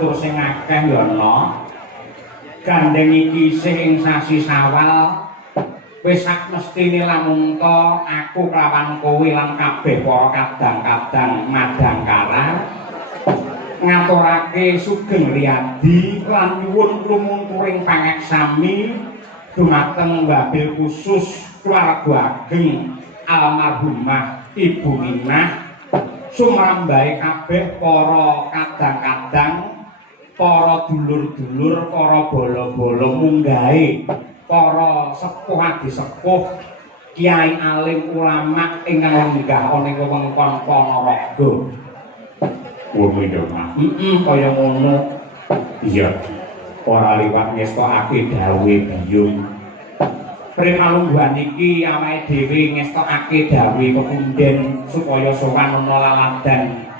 matur sing akeh ya ana. Gandeng iki isih ing sasi Sawal. Wis sak mestine lamun to aku kelawan kowe lan kabeh para kadang-kadang Madangkara ngaturake sugeng riyadi lan nyuwun lumunturing pangeksami dumateng wabil khusus keluarga ageng almarhumah Ibu Minah sumrambahe kabeh para kadang-kadang para dulur-dulur para bala-bala munggahe para sepuh adisepuh kiai alim ulama ingkang lenggah ana ing wewengkon Ponorogo. Ngono ya, Mas. Kaya ngono. Iya. Ora liwat ngestokake dawuhe biyung. Primalungguhan iki awake dhewe ngestokake dawuhe pepunden supaya sowan ana laladan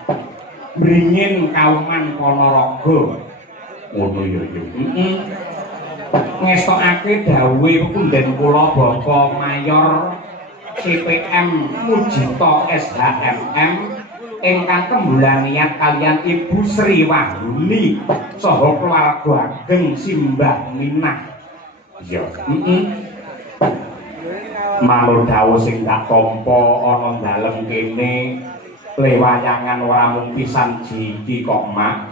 mringin kauman Ponorogo. Ngono ya. Ngestokake dawuhe pepunden kula Bapak Mayor CPM Mujito SHMM ingkang tembulan niat kalian Ibu Sri Wahyuni saha keluarga ageng Simbah Minah. Iya. Manut dawuh sing tak tampa ana dalem kene lewayangan ora mung pisan jiki kok mak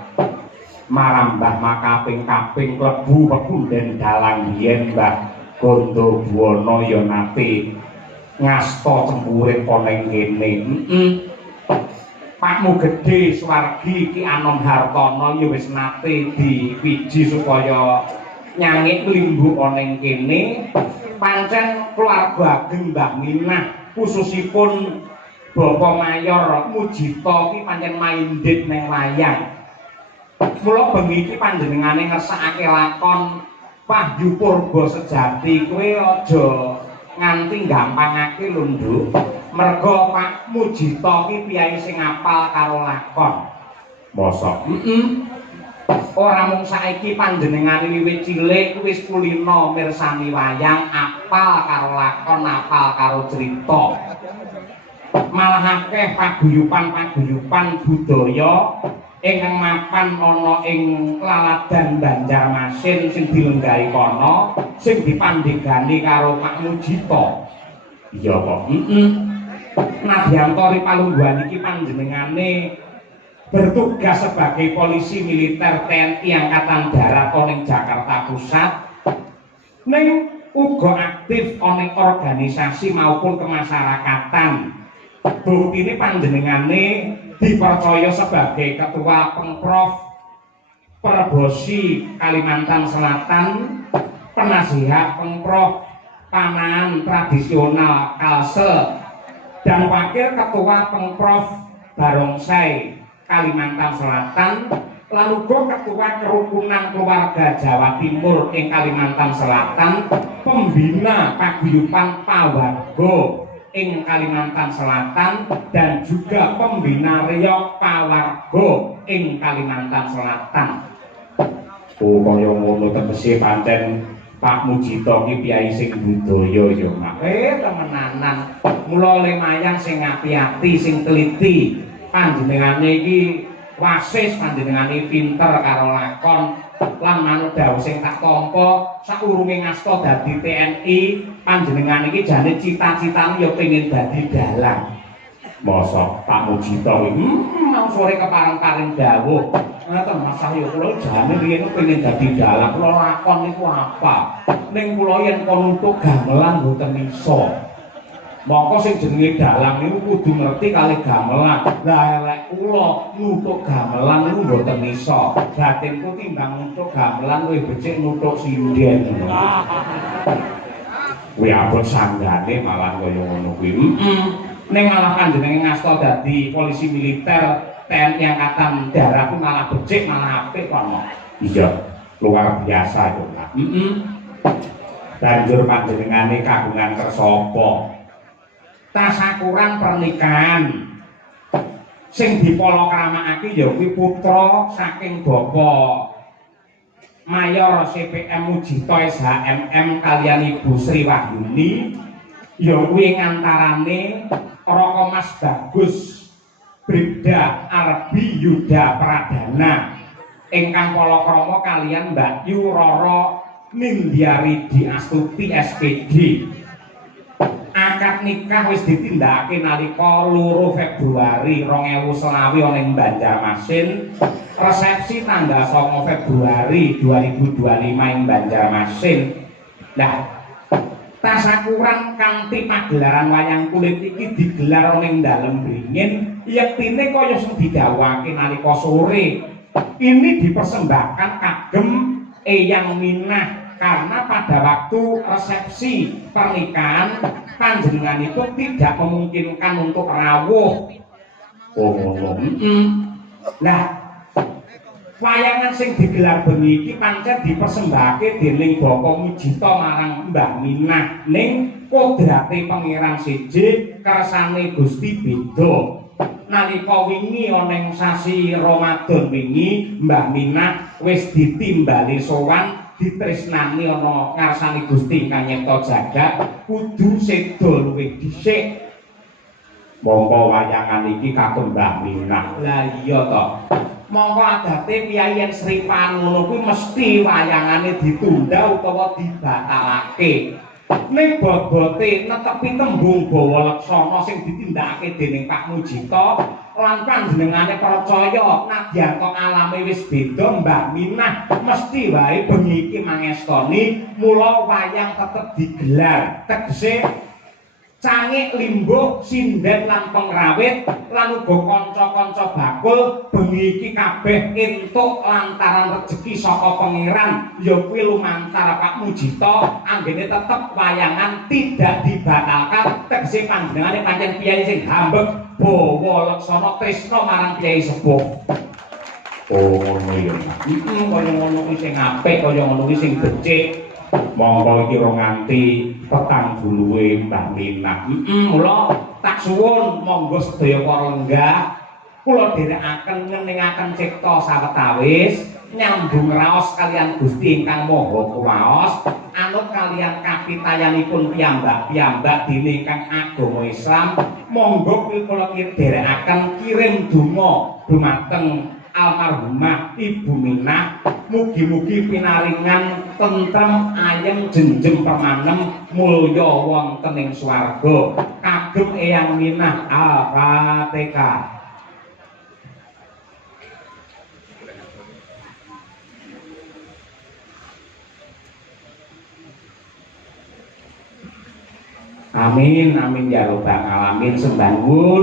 marambah makaping-kaping klebu pepunden dalang yen Mbah Gondo Buwana ya nate ngasta cempuring koneng kene. Pakmu gedhe swargi Ki Anom Hartono ya wis nate diwiji supaya nyangik limbu oneng kene pancen keluarga ageng Mbah Minah khususipun Bapak Mayor Mujito ki pancen maindhit ning wayang. Mula bengi iki panjenengane ngersakake lakon Wahyu Purba Sejati kowe aja nganti gampangake lho Nduk. Merga Pak Mujito ki piyai sing apal karo lakon. Mosok? Ora mung saiki panjenengane wiwit cilik wis kulina mirsani wayang, apal karo lakon, apal karo crita. Malah akeh paguyuban-paguyuban budaya ingkang mapan ana ing laladan Banjarmasin sing dilenggahi kono sing dipandhegani karo Pak Mujito. Iya kok. Nadyanto Ripalungguhan iki panjenengane bertugas sebagai polisi militer TNI Angkatan Darat ning Jakarta Pusat. Ning uga aktif ning organisasi maupun kemasyarakatan. Buktine panjenengane dipercaya sebagai ketua Pengprov Perbosi Kalimantan Selatan, penasihat Pengprov Panahan Tradisional Kalsel, dan wakil ketua Pengprov Barongsai Kalimantan Selatan, lalu ketua Kerukunan Keluarga Jawa Timur ing Kalimantan Selatan, pembina paguyuban Pawarga ing Kalimantan Selatan dan juga pembina Riok Pawargo ing Kalimantan Selatan. Oh kaya ngono tegese pancen Pak Mujito ki piyai sing budaya ya Mak. Temenanan. Mula lemayang sing ati-ati sing teliti. Panjenengane iki wasis, panjenengane pinter karo lakon lan manut dawuh sing tak tampa sakurunge ngasta dadi TNI, panjenengan iki jane cita-citane ya pengin dadi dalang. Mosok Pak Mujito iki mau sore kepareng-pareng dawuh. Ngoten Mas Sahyo kula jane riyen pengin dadi dalang, kula lakon niku apa? Ning kula yen kon untuk gamelan mboten iso. Mongko sing jenenge dalang niku kudu ngerti kali gamelan. Lah elek kula nutuk gamelan niku mboten iso. Batinku timbang nutuk gamelan luwih becik nutuk sinden. Kuwi abot sanggane malah kaya ngono kuwi. Ning malah panjenengan ngasta dadi polisi militer TNI Angkatan Darat malah becik malah apik kok. Iya, luar biasa itu. Banjur panjenengane kagungan kersa apa? Tasakuran pernikahan sing dipalakramakake ya kuwi putra saking Bapak Mayor CPM Mujito SHMM kaliyan Ibu Sri Wahyuni ya kuwi ngantarane Raka Mas Bagus Bribda Arbi Yuda Pradana ingkang palakrama kaliyan Mbak Yu Roro Nindyaridi Astuti SPD. Akad nikah wis ditindakake nalika 2 Februari 2020 ana ing Banjarmasin. Resepsi tanggal 9 Februari 2025 ing Banjarmasin. Nah, tasakuran kanthi pagelaran wayang kulit iki digelar ning dalem Bringin, yektine kaya sing didhawuhake nalika sore. Ini dipersembahkan kagem Eyang Minah karena pada waktu resepsi pernikahan panjenengan itu tidak memungkinkan untuk rawuh. Nah, wayangan sing digelar bengi iki pancen dipersembahake dening Bapak Mujito marang Mbah Minah ning kodrate Pangeran siji kersane Gusti beda. Nalika wingi ana ing sasi Ramadan wingi Mbah Minah wis ditimbali sowan ditresnani ana ngarsane Gusti ingkang nyipta jagat kudu seda luwih dhisik. Monggo wayangan iki kagem Mbah Minah. Lah iya to. Monggo adate piyayan sripan ngono kuwi mesti wayangane ditunda utawa dibatalake. Ning bobote netepi tembung bawa leksana sing ditindakake dening Pak Mujito lan panjenengane percaya nadyan kok alame wis beda Mbah Minah mesti wae bengi iki mangestoni mula wayang tetep digelar tegese cangik limbuh sinden lan pengrawit lan uga kanca-kanca bakul bengi iki kabeh entuk lantaran rejeki saka pangeran ya kuwi lumantar Pak Mujito anggene tetep wayangan tidak dibatalkan tegese panjenengane pancen piyai sing hambeg bawa leksana tresna marang piyai sepuh. Oh ngono ya. Kaya ngono kuwi sing apik kaya ngono kuwi sing becik. Monggo iki ora nganti petang buluhe Mbah Minah. Mula tak suwun monggo sedaya para lenggah kula dherekaken ngeningaken cipta sawetawis nyambung raos kalian Gusti ingkang Maha Kuwaos anut kalian kapitayanipun piyambak-piyambak dene ingkang agama Islam. Monggo kula dherekaken kirim donga dumateng almarhumah Ibu Minah, mugi-mugi pinaringan tentrem ayem jenjem permanem mulya wonten ing swarga kagem Eyang Minah. Al-Fatihah. Amin amin ya rabbal alamin. Sembahun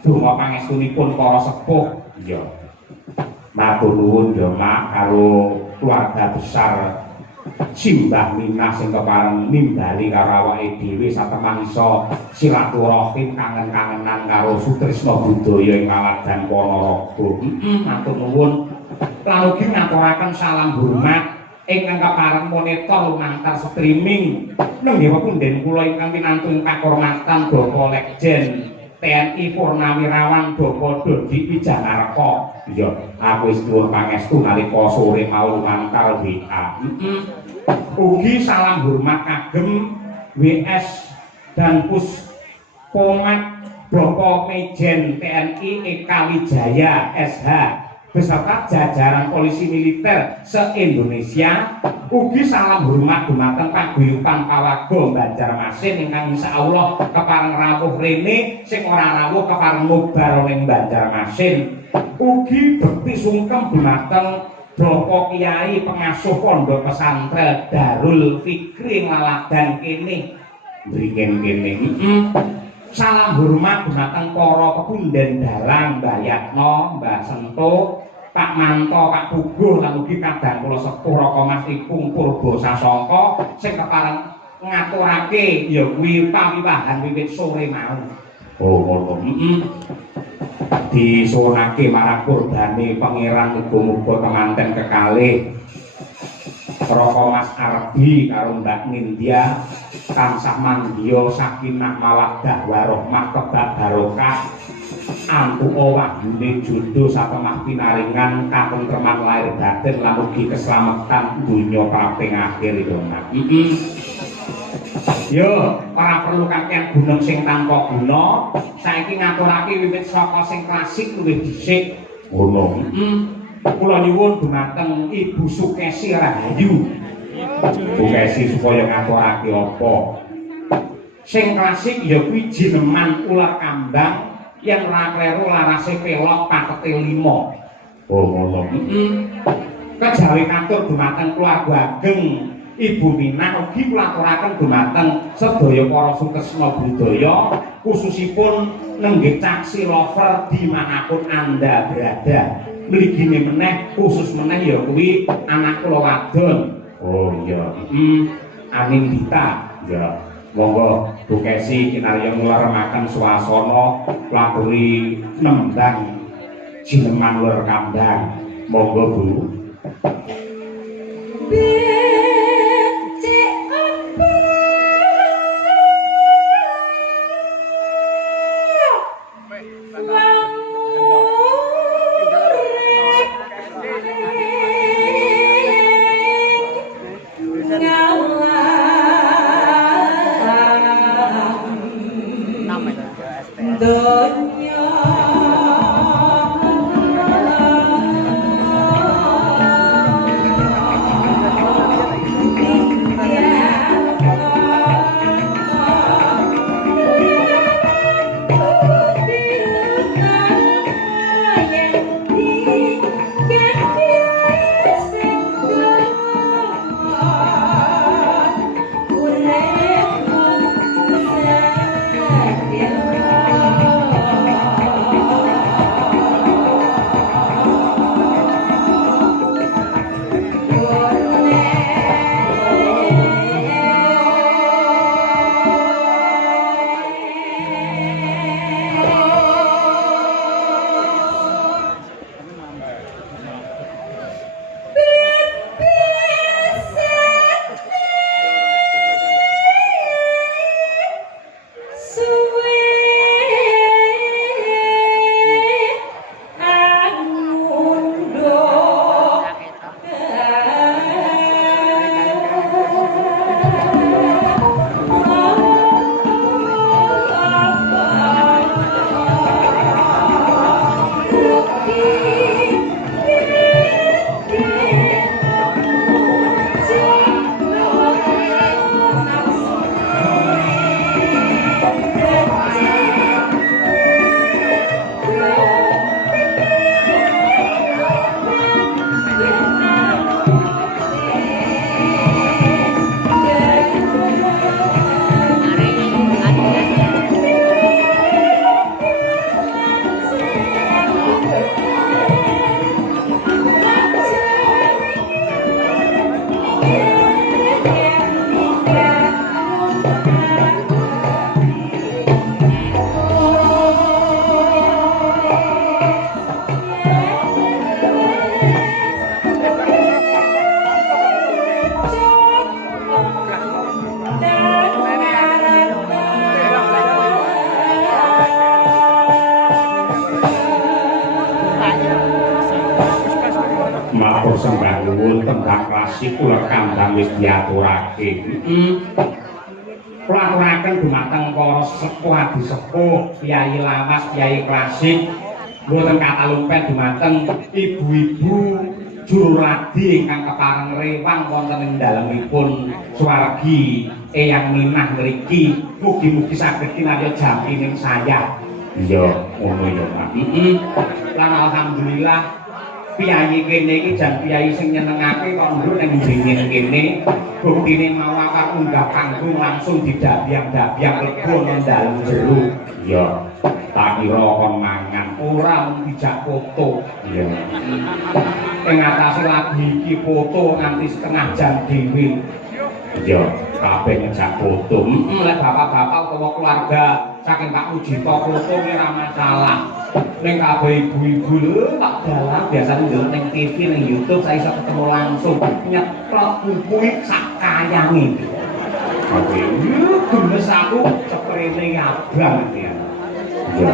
donga pangestunipun para sepuh. Iya. Matur nuwun ya Mak karo keluarga besar Simbah Minah sing kepareng nimbali karo awake dhewe satemah iso silaturahim kangen-kangenan karo Sutrisna Budaya ing Kaladan Ponorogo. Matur nuwun. Lan ugi ngaturaken salam hormat ingkang kepareng monitor lumantar streaming nggih punden kula ingkang pinantu kakurmatan Bapak Legend TNI Purnawirawan Bapak Dodi Wijanarko. Iya, aku wis nuwun pangestu nalika sore mau lumantar WA. Ugi salam hormat kagem WS dan Puspomat Bapak Mejen TNI Eka Wijaya SH beserta jajaran polisi militer se-Indonesia. Ugi salam hormat dumateng paguyuban Pawaga Banjarmasin ingkang insyaallah kepareng rawuh rene sing ora rawuh kepareng mobar ning Banjarmasin. Ugi bekti sungkem dumateng Bapak Kiai pengasuh pondok pesantren Darul Fikri Laladan kene mriken kene. Salam hormat dumateng para pepunden dalang Mbah Yatno, Mbah Sento, Pak Manto, Pak Puguh lan ugi kadang kula sepuh Raka Mas Ipung Purba Sasongko sing kepareng ngaturake ya kuwi pawiwahan wiwit sore mau. Oh ngono. Disuwunake marang kurbane pangeran muga-muga temanten kekalih Raka Mas Arbi karo Mbak Nindya tansah mandya sakinah mawaddah warahmah kebak barokah antuk wahyune jodoh satemah pinaringan katentreman lair batin lan ugi keslametan donya kaping akhir itu Mas. Yo, ora perlu kakean gunung sing tanpa guna. Saiki ngaturake wiwit saka sing klasik luwih dhisik. Ngono. Kula nyuwun dumateng Ibu Sukesi Rahayu. Bu Kesi supaya ngaturake apa? Sing klasik ya kuwi jineman ular kambang yang ora kleru larase pelok patete 5. Oh ngono. Kejawi katur dumateng keluarga ageng Ibu Minah ugi kula aturaken dumateng sedaya para sukresna budaya khususipun nenggih caksi lover dimanapun Anda berada. Mligine meneh khusus meneh ya kuwi anak kula wadon. Oh iya. Anindita. Ya. Monggo Bu Kesi kinarya nglaremaken swasana laburi nembang jineman ular kambang. Monggo Bu. klasik kula kandhang wis diaturake. Kula aturaken dumateng para sepuh adisepuh, piyai lawas, piyai klasik, mboten katalumpen dumateng ibu-ibu juru radi ingkang kepareng rewang wonten ing dalemipun swargi Eyang Minah mriki mugi-mugi saged kinarya jampining saya. Iya, ngono ya, Pak. Lan alhamdulillah piyai kene iki jan piyai sing nyenengake kok nduk ning bingin kene buktine mau akak unggah panggung langsung didabyang-dabyang lego nang dalem jero. Iya. Tak kira kon mangan ora mung dijak foto. Iya. Ing atase lagu iki foto nganti setengah jam dhewe. Iya, kabeh ngejak foto. Lek bapak-bapak utawa keluarga saking Pak Mujito foto ki ora masalah. Ning kabeh ibu-ibu lho tak dalan biasane ndelok ning TV ning YouTube saya iso ketemu langsung nyeplok buku sak kayange. Oke, gemes aku ceprene abang iki. Iya.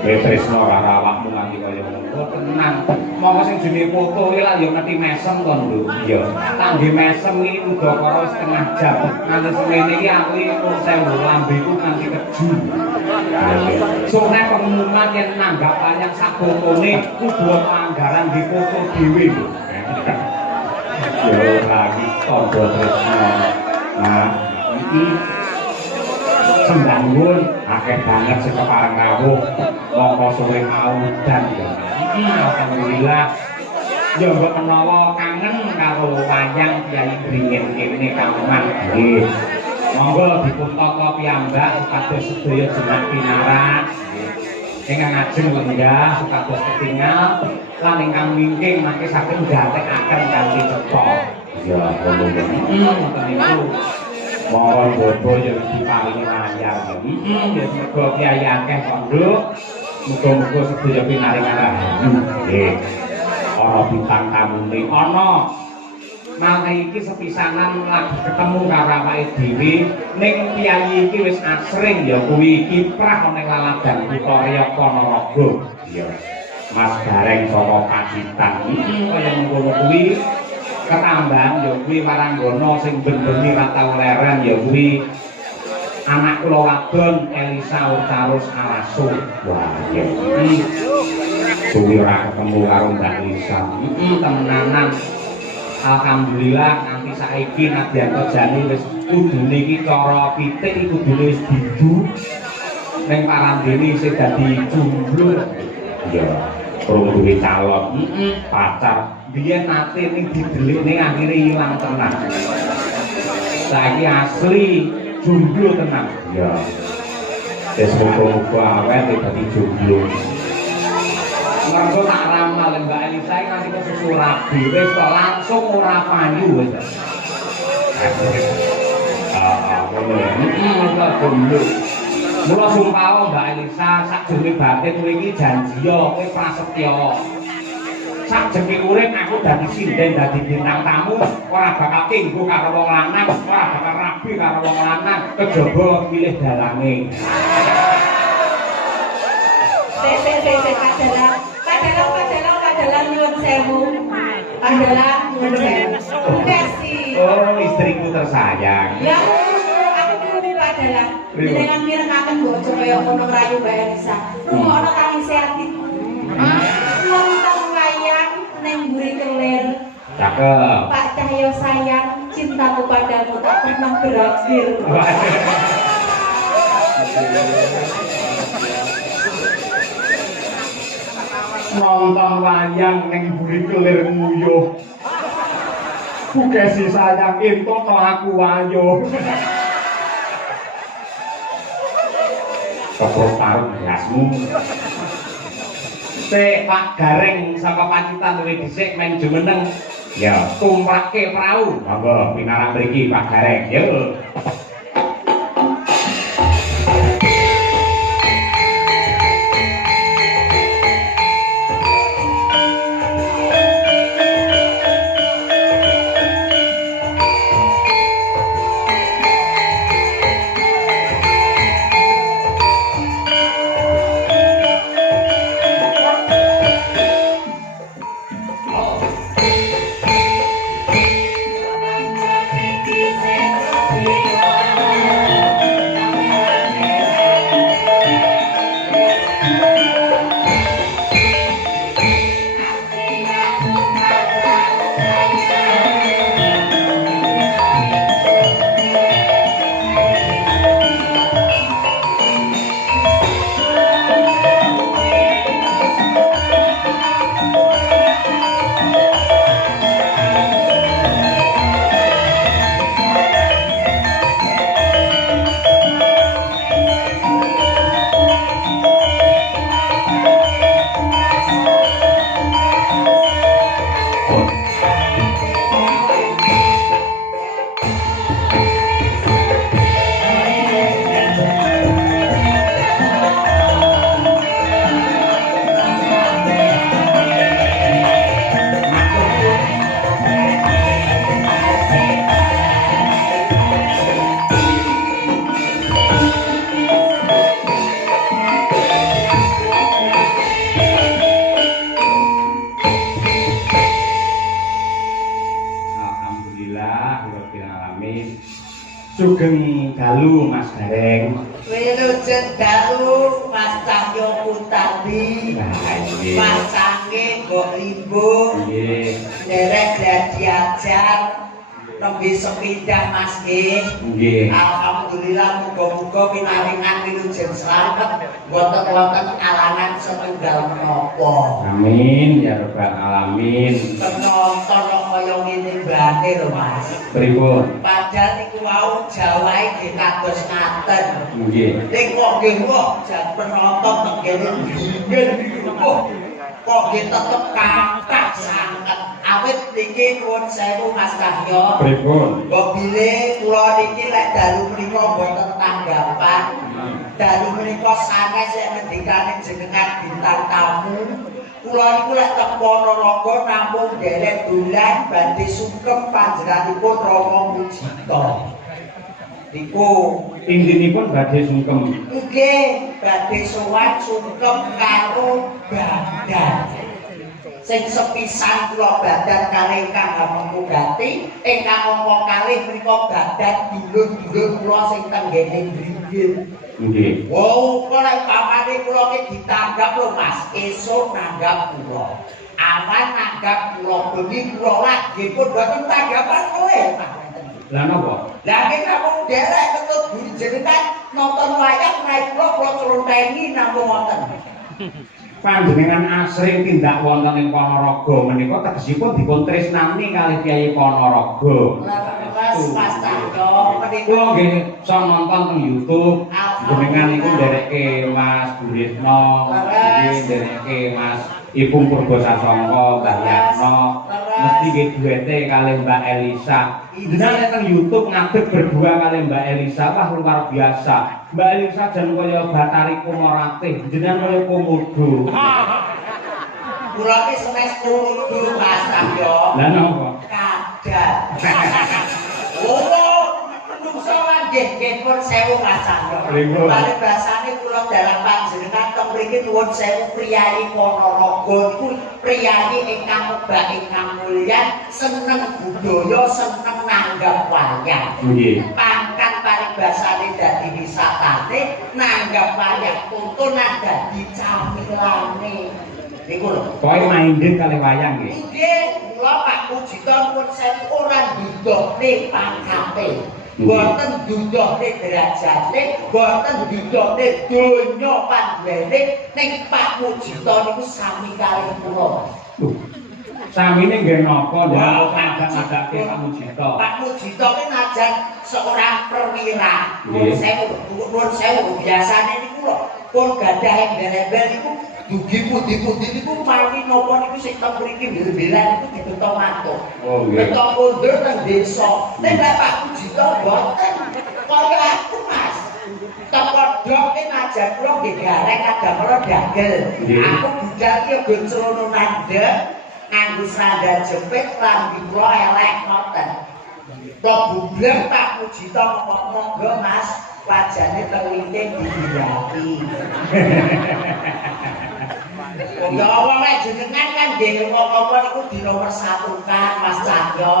Tresno karo awakmu nganti kaya ngono tenang. Monggo sing jenenge foto iki lah ya ngerti mesem kon lho. Iya. Tak nggih mesem iki udakara setengah jam. Nganti semene iki aku iki pun sewu lambeku nganti keju. Sore pengumuman yen nanggap wayang sak fotone kudu anggaran di foto dhewe lho. Yo lagi tondo Tresno. Nah, iki sembanggun akeh banget sing kepareng rawuh mongko sore mau dan alhamdulillah ya mbok menawa kangen karo wayang Kyai Bringin kene kaman nggih monggo dipuntaka piyambak supados sedaya jeneng pinarak ingkang ajeng lenggah supados ketingal lan ingkang mingking mangke saged ngatekaken kanthi cepet ya ngoten niku mohon bobo yang diparingi nayar ya mergo kiai akeh konduk muga-muga sedaya pinaringan rahayu nggih ana bintang tamune ana malah iki sepisanan lagi ketemu karo awake dhewe ning kiai iki wis asring ya kuwi kiprah ning laladan Kutharya Ponorogo ya Mas Gareng saka Pacitan kaya ngono kuwi ketambahan ya kuwi Waranggana sing ben-beni ra tau leren ya kuwi anak kula wadon Elisa Utaros Araso. Wah ya suwi ora ketemu karo Mbak Elisa. Temenanan alhamdulillah nganti saiki Nadianto Jani wis kudune iki cara pitik iki kudune wis didu ning parandene isih dadi jomblo. Ya urung duwe calon pacar biyen nate ning didelik ning akhire ilang tenan. Saiki asli jomblo tenan. Ya. Wis muga-muga awet dadi jomblo. Mergo tak ramal Mbak Elisa iki nganti kesusu rabi wis kok langsung ora payu wis. Jomblo. Mula sumpah Mbak Elisa sakjroning batin kowe iki janjiya kowe prasetya. Sakjenge urip aku dadi sinden dadi bintang tamu ora bakal kenggo karo wong lanang ora bakal rabi karo wong lanang kejaba milih dalange kadalah nyuwun sewu adalah nyuwun sewu kasih oh istriku tersayang ya aku kuwi adalah dengan mirekaken bojo kaya ngono rayu Mbak Elisa ono tangise atiku neng buri kelir cakep Pak Cahyo sayang cintaku padamu tak pernah berakhir nonton wayang neng buri kelir nguyuh bukesi sayang itu no aku wayuh kepro taruh belasmu Pak Gareng saka Pacitan luwih dhisik men jumeneng ya tumrake prau monggo pinarak mriki Pak Gareng yo Sugeng dalu Mas Gareng. Wilujeng dalu Mas Cahyo Putadi. Mas Sange Mbok Limbo. Nggih. Derek dadi ajar. Nembe sepindah Mas nggih. Alhamdulillah muga-muga pinaringan wilujeng slamet wonten alangan setunggal menapa. Amin ya rabbal alamin. Penonton kaya ngene mbane lho Mas. Pripun? Padahal niku wau jawahe nggih kados ngaten. Nggih. Ning kok nggih kok jan penonton tengene dingin niku kok nggih tetep kathah sanget. Awit niki nuwun sewu Mas Cahyo. Pripun? Mbok bilih kula niki lek dalu menika mboten tanggapan. Dalu menika sanes nek ngendikane jenengan bintang tamu. Kula niku lek teng Ponorogo namung derek dolan badhe sungkem panjenenganipun Rama Mujita. Niku Intinipun badhe sungkem. nggih badhe sowan sungkem karo badan. Sing sepisan kula badan kalih ingkang Hamengkugati, ingkang angka kalih menika badan dulur-dulur kula sing tenggene mriki. Nggih. Wow, kok pamane kula ki ditanggap lho Mas, esuk nanggap kula. Awan nanggap kula, bengi kula lagi pun boten tanggapan kowe. Lah napa? Lah nek namung derek ketut buri jenengan nonton wayang naik kula celonteni namung wonten. Panjenengan asring tindak wonten ing Ponorogo menika tegesipun dipun tresnani kalih Kyai Ponorogo. Mas Cahyo menika Kula nggih iso nonton teng YouTube. Jenengan niku ndereke Mas Buritno, nggih ndereke Mas Ipung Purbasasongko, Mbah Yatno. Mesti nggih duete kalih Mbak Elisa. Jenengan teng YouTube ngadeg berdua kalih Mbak Elisa, wah luar biasa. Mbak Elisa jan kaya Batari Kumaratih, jenengan kaya Komodo. kula ki senes komodo Mas Cahyo. Lah napa? Kadal. Oh, menungso nggih pun sewu Mas Cahyo. Bali basane kula dalam panjenengan teng mriki nuwun sewu priyayi Ponorogo niku priyayi ingkang mebak ingkang mulya, seneng budaya, seneng nanggap wayang. Nggih. Pangkat paribasane dadi wisatane, nanggap wayang tuntunan dadi camilane. Niku lho. Kowe maindhen kalih wayang nggih. Nggih, kula Pak Mujita nuwun sewu ora ndudohne pangkate. Boten ndudohne derajate, boten ndudohne donya panduwene, ning Pak Mujita niku sami kalih kula. Samine nggih napa njaluk ngajak-ngajake Pak Mujita. Pak Mujita ki najan seorang perwira. Nggih. Nuwun sewu biasane niku lho pun gadah embel-embel niku dugi putih-putih niku mari napa niku sing teng mriki bel-belan niku dibeto mantuk. Oh nggih. Beto kondur nang desa. Nek Pak Mujita boten kaya aku Mas. Teko dok ki najan kula nggih gareng kadang-kala dagel. Nggih. Aku budal ki yo celana nandeg nganggo sandal jepit lambi kula elek ngoten. Kok bublek Pak Mujita ngomong monggo Mas, wajane terlinting dihindari. Ya wong jenengan kan nggih apa-apa niku dinomersatukan Mas Cahyo.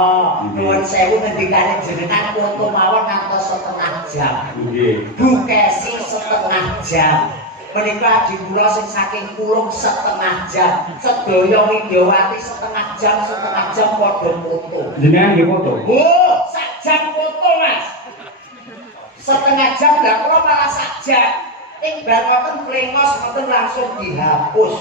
Nuwun sewu ngendikane jenengan foto mawon ngantos setengah jam. Nggih. Dukesi setengah jam. Menika di kula sing saking kulung setengah jam. Sedaya Widyawati setengah jam padha foto. Jenengan nggih foto. Oh, sak jam foto Mas. Setengah jam lah kula malah sak jam. Ing bar wonten plengos wonten langsung dihapus.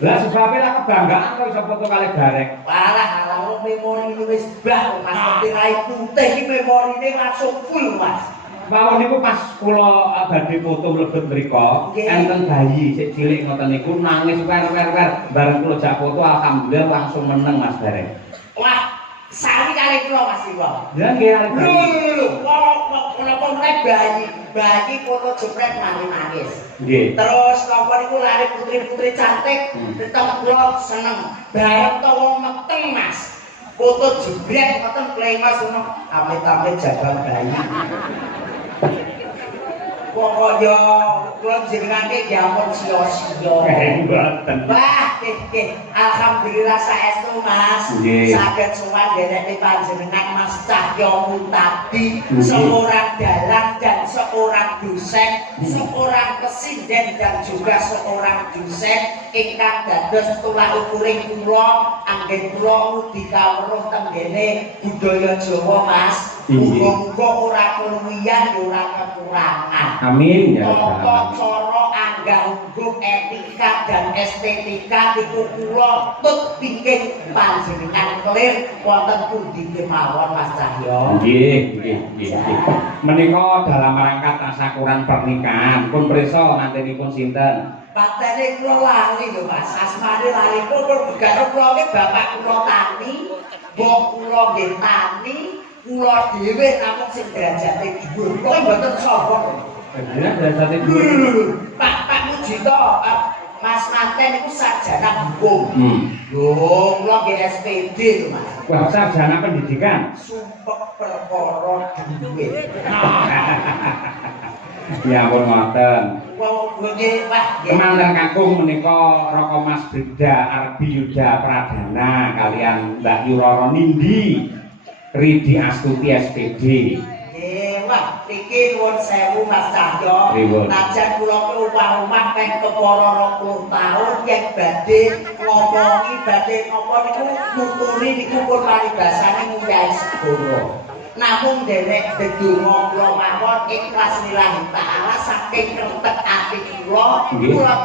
Lah sebabnya lah kebanggaan kok iso foto kali bareng. Walah memori wis bah Mas ngerti rai putih iki memorine langsung full Mas. Mawon niku pas kula badhe foto mlebet mriku, enten bayi sik cilik ngoten niku nangis wer-wer bareng kula jak foto alhamdulillah langsung meneng Mas bareng. Wah, sari kali kula Mas Iwo. Ya nggih kali bayi. Lho, kok mulai bayi foto jepret nangis. Nggih. Terus napa niku lari putri-putri cantik, tetep kula seneng. Bareng to wong meteng Mas. Foto jebret ngoten plengos ngono, amit-amit jagang bayi. Pokoknya kula jenengan ki diampun sia-sia. Mboten. Wah, nggih. Alhamdulillah saestu Mas. Saged sowan dherek panjenengan Mas Cahyo Muntadi, seorang dalang dan seorang dosen, seorang presiden dan juga seorang dosen ingkang dados tulah ukuring kula anggen kula ngudi kawruh tenggene budaya Jawa Mas. Muga-muga ora keluwihan ora kekurangan. Amin ya. Tata cara anggah hukum etika dan estetika niku kula tut pingin panjenengan clear wonten pundi kemawon Mas Cahyo. Nggih. Menika dalam rangka tasyakuran pernikahan pun prisa mantenipun sinten? Patene kula lali lho Mas, asmane lali kula bukan kula iki bapak kula tani, mbok kula nggih tani, kula dhewe namung sing derajate dhuwur. Kula mboten sombong. Ya derajate dhuwur. Pak Mujito, Mas Manten itu sarjana hukum. Lho, kula nggih SPD lho Mas. Wah, sarjana pendidikan. Sumpek perkara duwe. Ya ampun ngoten. Wong nggih Pak. Kemanten kakung menika Raka Mas Brigda Arbi Yuda Pradana kalian Mbak Yuroro Nindi Ridi Astuti SPD. Wah, iki nuwun sewu Mas Cahyo. Najan kula umah-umah ping kepara 20 taun yen badhe ngomongi badhe ngapa niku nuturi niku pun paribasane mulyai segara. Namun derek dedonga kula mawon ikhlas lillahi taala saking kretek ati kula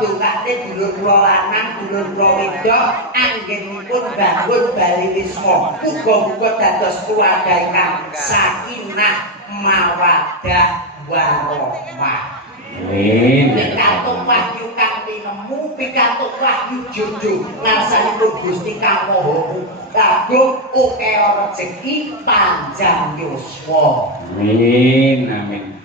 dongake dulur kula lanang dulur kula wedok anggenipun bangun baliwisma. Muga-muga dados keluarga ingkang sakinah mawaddah warahmah. Amin. Pikantuk wahyu kang tinemu, pikantuk wahyu jodoh ngarsanipun Gusti Kang Maha kagum ukea rezeki panjang yuswa. Amin.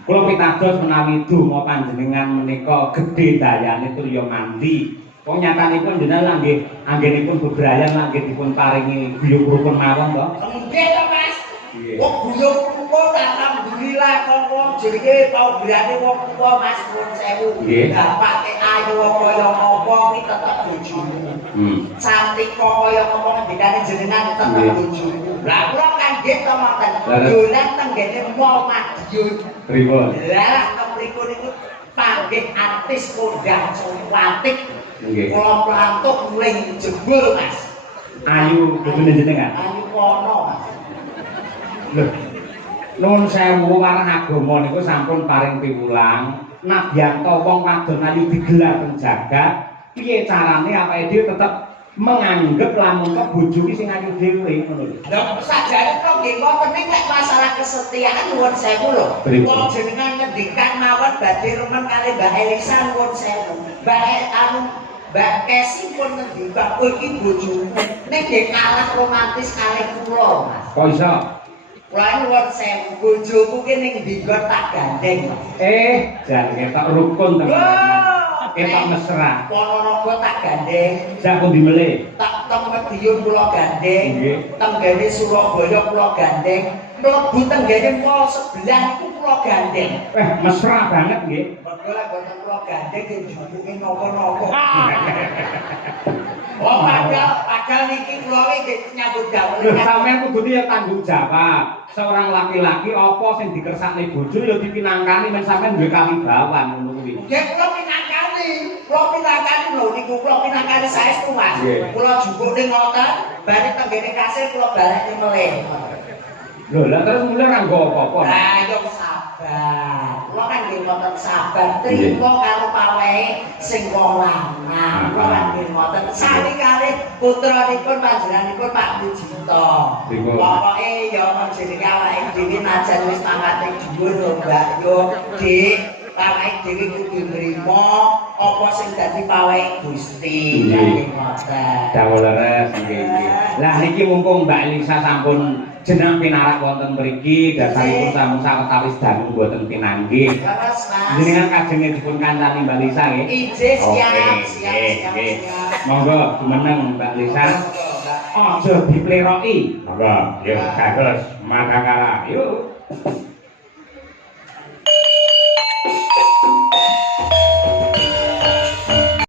Kula pitados menawi donga panjenengan menika gedhe dayane tulya mandi. Wong nyatanipun jenengan nggih anggenipun bebrayan langgih dipun paringi guyub rukun mawon to. Nggih to Mas. Wong guyub rukun alhamdulillah kok jenenge paugerane wong tuwa Mas nuwun sewu. Bapake ayu kaya apa iki tetep bojomu. Cantik kaya apa ngendikane jenengan tetep bojomu. Lah kula kan nggih to mboten. Dolan tenggene mall Madiun. Pripun? Lah mriku niku panggih artis kondang cantik. Nggih. Kula plantuk muling jebul Mas. Ayu bojone jenengan. Ayu kono Mas. Lho. Nuwun sewu marang agama niku sampun paring piwulang. Nadyanto wong wadon ayu digelar teng jagat, piye carane awake dhewe tetep menganggep lamun kok bojo ki sing ayu dhewe ngono lho. Lah sajane kok nggih ngoten iki nek masalah kesetiaan nuwun sewu lho. Wong jenengan ngendikan mawon badhe remen kali Mbak Elisa nuwun sewu. Mbak Kesi pun ngendikan kowe iki bojomu nek nggih kalah romantis kalih kula Mas. Kok iso? Kula nuwun sewu bojomu ki ning ndi tak gandeng. Jan ketok rukun teman-teman. Ketok mesra. Ponorogo tak gandeng. Sak pundi melih? Tak teng Madiun kula gandeng. Tenggene Surabaya kula gandeng. Mlebu tenggene mall sebelah iku kula gandeng. Mesra banget nggih. Mergo lek boten kula gandeng yen jupuke napa-napa. Oh, padahal niki kula iki nyambut gawe. Lho sampeyan kudune ya tanggung jawab. Seorang laki-laki apa sing dikersakne bojo ya dipinangkani men sampeyan duwe kawibawan ngono kuwi. Nggih kula pinangkani. Kula pinangkani lho niku kula pinangkani saestu Mas. Kula jupuk ning ngoten, bari tenggene kasir kula balekne melih. Lho, lah terus mulai ora nggo apa-apa. Lah yo sabar. Kula kan nggih mboten sabar trimo karo pawehe sing wong lanang. Kula kan nggih mboten sami-kali putranipun panjenenganipun Pak Mujito. Pokoke yo jenenge awake dhewe najan wis pangkate dhuwur lho Mbak yo, Dik. Awake dhewe kudu nrimo apa sing dadi pawehe Gusti. Nggih mboten. Dawuh leres nggih. Lah niki mumpung Mbak Elisa sampun jeneng pinarak wonten mriki dasaripun sampun sawetawis dangu mboten pinanggih. Leres Mas. Jenengan kajenge dipun kancani Mbak Lisa nggih. Ijih siap. Monggo jumeneng Mbak Lisa. Aja dipleroki. Monggo, yo kados madakala. Yuk.